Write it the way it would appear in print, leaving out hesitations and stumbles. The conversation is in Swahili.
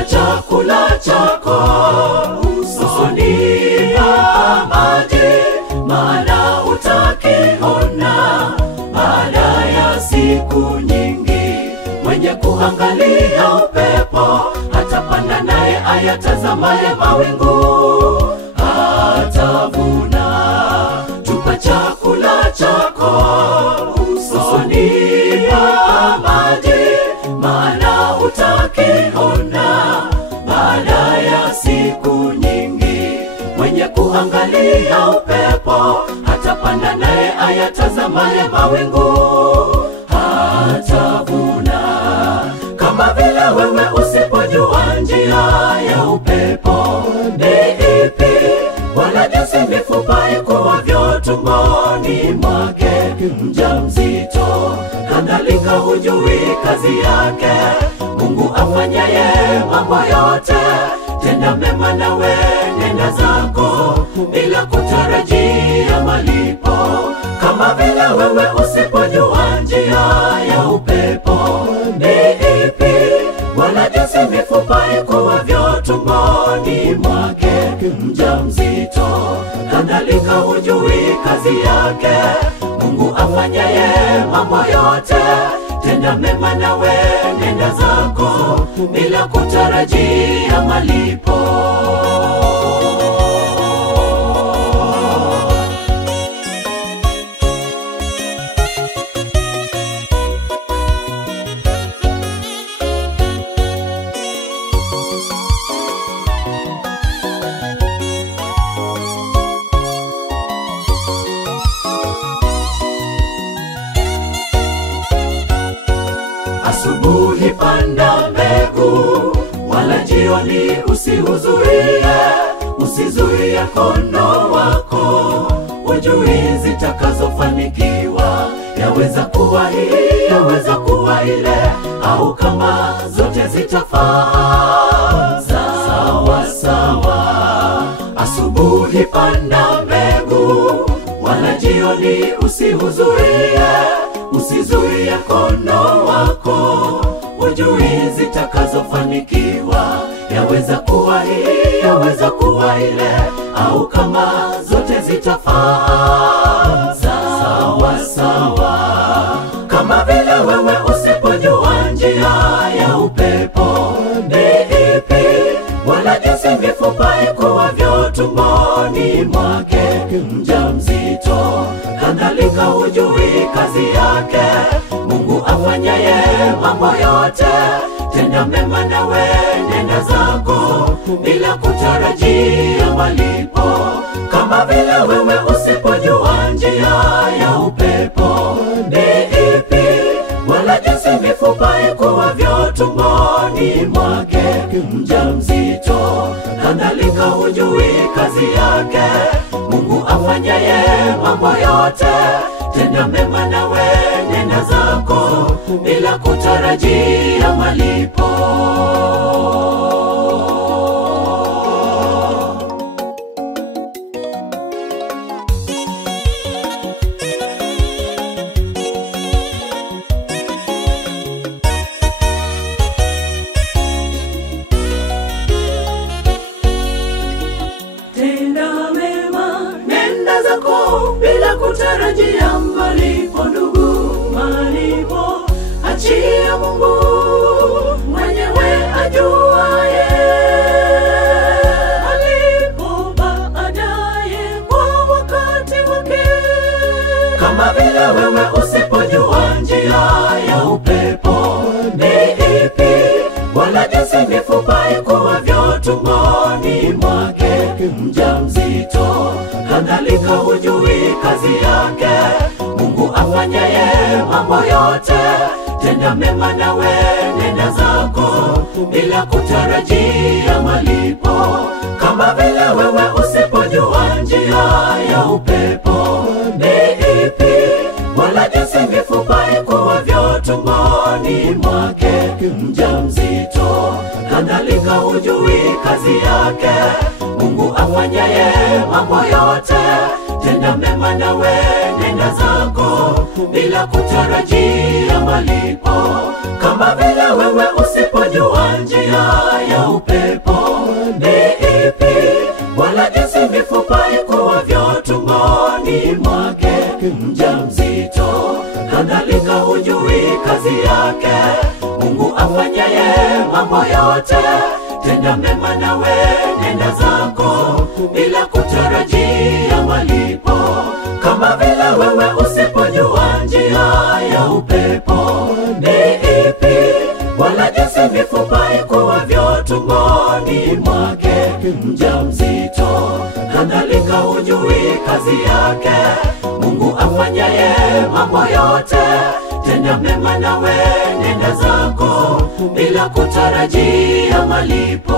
tupa chakula chako usoni pa maji, maana utakiona baada ya siku nyingi. Mwenye kuangalia upepo hatapanda, naye ayatazamaye mawingu atavuna. Tupa chakula chako usoni pa maji, maana utakiona baada ya siku nyingi. Mwenye kuangalia upepo hatapanda, naye ayatazamaye mawingu atavuna. Kama vile wewe usipojua njia ya upepo ni ipi, wala jinsi mifupa ikuwavyo tumboni mwake mjamzito, kadhalika hujui kazi yake Mungu afanyaye mambo yote. Tenda mema nawe nenda zako bila kutarajia malipo. Kama vile wewe usipojua njia ya upepo ni ipi, wala jinsi mifupa ikuwavyo tumboni mwake mjamzito, kadhalika hujui kazi yake Mungu afanyaye mambo yote. Tenda mema nawe nenda zako bila kutarajia malipo. Asubuhi panda mbegu, wala jioni usizuie kono wako. Hujui zitakazofanikiwa, yaweza kuwa hii, yaweza kuwa ile, au kama zote zitafaa sawa sawa. Asubuhi panda mbegu, wala jioni usizuie kono wako. Hujui zitakazofanikiwa, yaweza kuwa hii, yaweza kuwa ile, au kama zote zitafaa sawa sawa. Kama vile wewe usipojua njia ya upepo ni ipi, wala jinsi mifupa ikuwavyo tumboni mwake mjamzito, kadhalika hujui kazi yake Mungu afanyaye mambo yote. Tenda mema nawe nenda zako bila kutarajia malipo. Kama vile wewe usipojua njia ya upepo ni ipi, wala jinsi mifupa ikuwavyo tumboni mwake mjamzito, kadhalika hujui kazi yake Mungu afanyaye mambo yote. Tenda mema nawe nenda zako bila kutarajia malipo. Bila kutarajia malipo, ndugu, malipo achia Mungu mwenyewe ajuaye. Malipo baadaye kwa wakati wake. Kama vile wewe usipojua njia ya upepo ni ipi, wala jinsi mifupa ikuwavyo tumboni mwake mjamzito, kadhalika hujui kazi yake Mungu afanyaye mambo yote. Tenda mema nawe nenda zako bila kutarajia malipo. Kama vile wewe usipojua njia ya upepo ni ipi, wala jinsi mifupa ikuwavyo tumboni mwake mjamzito, kadhalika hujui kazi yake Mungu afanyaye mambo yote. Tenda mema nawe nenda zako bila kutarajia malipo. Kama vile wewe usipojua njia ya upepo ni ipi, wala jinsi mifupa ikuwavyo tumboni mwake mjamzito, kadhalika hujui kazi yake Mungu afanyaye mambo yote. Tenda mema nawe nenda zako bila kutarajia malipo. Kama vile wewe usipojua njia ya upepo ni ipi, wala jinsi mifupa ikuwavyo tumboni mwake mjamzito, kadhalika hujui kazi yake Mungu afanyaye mambo yote. Tenda mema nawe nenda zako bila kutarajia malipo.